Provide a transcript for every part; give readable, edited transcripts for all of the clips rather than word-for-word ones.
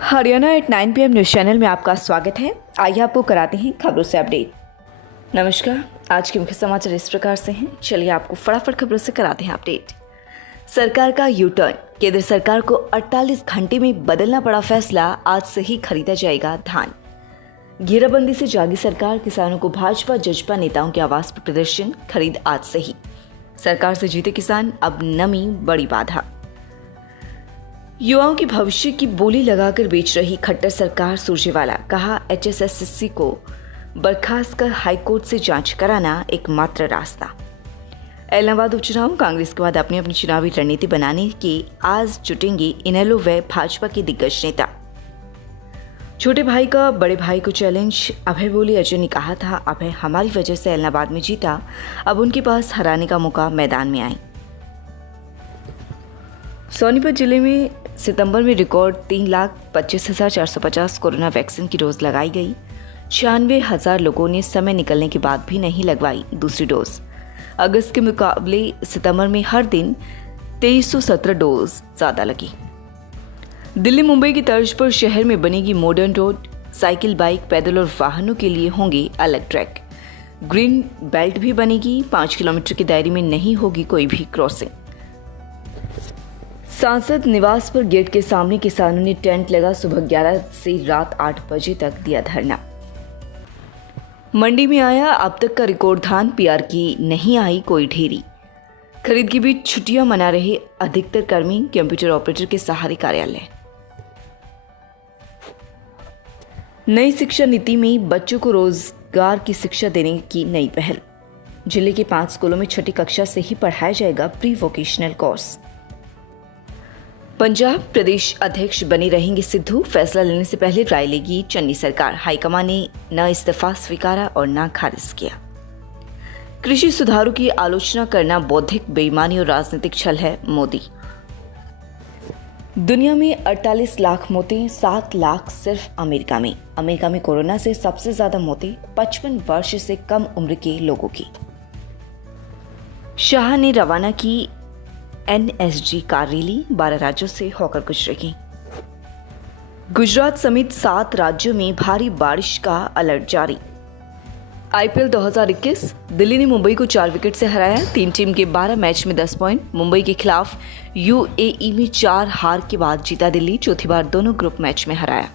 Haryana at 9 PM news channel में आपका स्वागत है। आइए आपको कराते हैं खबरों से अपडेट। नमस्कार, आज के मुख्य समाचार इस प्रकार से हैं। चलिए आपको फटाफट खबरों से कराते हैं अपडेट। सरकार का यू टर्न, केंद्र सरकार को 48 घंटे में बदलना पड़ा फैसला, आज से ही खरीदा जाएगा धान। घेराबंदी से जागी सरकार, किसानों को भाजपा जजपा नेताओं के आवास पर प्रदर्शन, खरीद आज से ही। सरकार से जीते किसान, अब नमी बड़ी बाधा। युवाओं के भविष्य की बोली लगाकर बेच रही खट्टर सरकार, सुरजेवाला कहा HSSC को बर्खास्त कर हाईकोर्ट से जांच कराना एकमात्र रास्ता। इलाहाबाद उपचुनाव, कांग्रेस के बाद अपनी अपनी चुनावी रणनीति बनाने के आज जुटेंगे इनेलो व भाजपा के दिग्गज नेता। छोटे भाई का बड़े भाई को चैलेंज, अभय बोले अजय ने कहा था अभय हमारी वजह से इलाहाबाद में जीता, अब उनके पास हराने का मौका मैदान में आए। सोनीपत जिले में सितंबर में रिकॉर्ड 3,25,450 कोरोना वैक्सीन की डोज लगाई गई। 96,000 लोगों ने समय निकलने के बाद भी नहीं लगवाई दूसरी डोज। अगस्त के मुकाबले सितंबर में हर दिन 2317 डोज ज्यादा लगी। दिल्ली मुंबई की तर्ज पर शहर में बनेगी मॉडर्न रोड, साइकिल बाइक पैदल और वाहनों के लिए होंगे अलग ट्रैक। ग्रीन बेल्ट भी बनेगी, 5 किलोमीटर के दायरे में नहीं होगी कोई भी क्रॉसिंग। सांसद निवास पर गेट के सामने किसानों ने टेंट लगा, सुबह 11 से रात 8 बजे तक दिया धरना। मंडी में आया अब तक का रिकॉर्ड धान, PR की नहीं आई कोई ढेरी। खरीद के बीच छुट्टियां मना रहे अधिकतर कर्मी, कंप्यूटर ऑपरेटर के सहारे कार्यालय। नई शिक्षा नीति में बच्चों को रोजगार की शिक्षा देने की नई पहल। जिले के 5 स्कूलों में छठी कक्षा से ही पढ़ाया जाएगा प्री वोकेशनल कोर्स। पंजाब प्रदेश अध्यक्ष बने रहेंगे सिद्धू, फैसला लेने से पहले राय लेगी चन्नी सरकार। हाईकमान ने न इस्तीफा स्वीकारा और न खारिज किया। कृषि सुधारों की आलोचना करना बौद्धिक बेईमानी और राजनीतिक छल है, मोदी। दुनिया में 48 लाख मौतें, 7 लाख सिर्फ अमेरिका में। अमेरिका में कोरोना से सबसे ज्यादा मौतें 55 वर्ष से कम उम्र के लोगों की। शाह ने रवाना की NSG कार रैली, 12 राज्यों से होकर गुजरेगी। गुजरात समेत 7 राज्यों में भारी बारिश का अलर्ट जारी। IPL 2021, दिल्ली ने मुंबई को 4 विकेट से हराया। 3 टीम के 12 मैच में 10 पॉइंट। मुंबई के खिलाफ UAE में 4 हार के बाद जीता दिल्ली, चौथी बार दोनों ग्रुप मैच में हराया।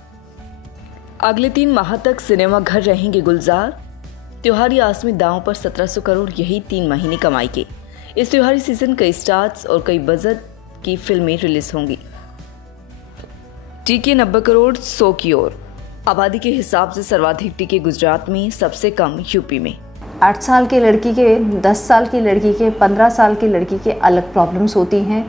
अगले 3 माह तक सिनेमा घर रहेंगे गुलजार। त्योहारी आस में दांव पर 1700 करोड़, यही 3 महीने कमाई के। इस त्योहारी सीजन कई स्टार्स और कई बजट की फिल्में रिलीज होंगी। टीके 90 करोड़ 100 की ओर। आबादी के हिसाब से सर्वाधिक टीके गुजरात में, सबसे कम यूपी में। 8 साल की लड़की के, 10 साल की लड़की के, 15 साल की लड़की के अलग प्रॉब्लम्स होती हैं।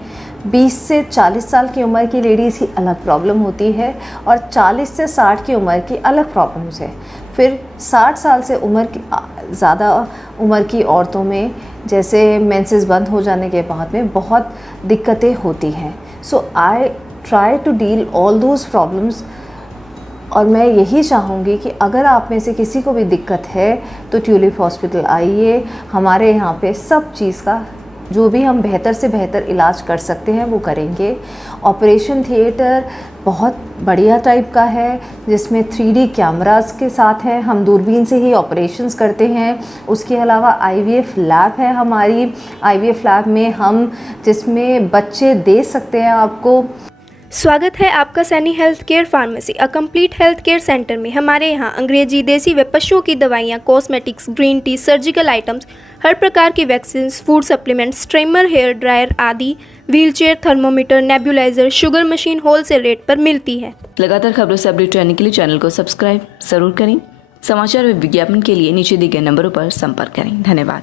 20 से 40 साल की उम्र की लेडीज़ की अलग प्रॉब्लम होती है और 40 से 60 की उम्र की अलग प्रॉब्लम्स है। फिर 60 साल से ज़्यादा उम्र की औरतों में जैसे मेंसेस बंद हो जाने के बाद में बहुत दिक्कतें होती हैं। So I try to deal all those problems. और मैं यही चाहूँगी कि अगर आप में से किसी को भी दिक्कत है तो ट्यूलिप हॉस्पिटल आइए। हमारे यहाँ पे सब चीज़ का जो भी हम बेहतर से बेहतर इलाज कर सकते हैं वो करेंगे। ऑपरेशन थिएटर बहुत बढ़िया टाइप का है, जिसमें 3D कैमरास के साथ है। हम दूरबीन से ही ऑपरेशंस करते हैं। उसके अलावा IVF लैब है हमारी। IVF लैब में हम जिसमें बच्चे दे सकते हैं आपको। स्वागत है आपका Saini health care pharmacy, a complete health care centre में। हमारे यहाँ अंग्रेजी, देसी व पशुओं की दवाइयाँ, cosmetics, green tea, surgical items, हर प्रकार की vaccine, food supplements, trimmer, hair dryer आदि, wheelchair, thermometer, nebuliser, sugar machine wholesale rate पर मिलती है। लगातार खबरों से अपडेट रहने के लिए चैनल को सब्सक्राइब जरूर करें। समाचार व विज्ञापन के लिए नीचे दिए गए नंबरों पर संपर्क करें। धन्यवाद।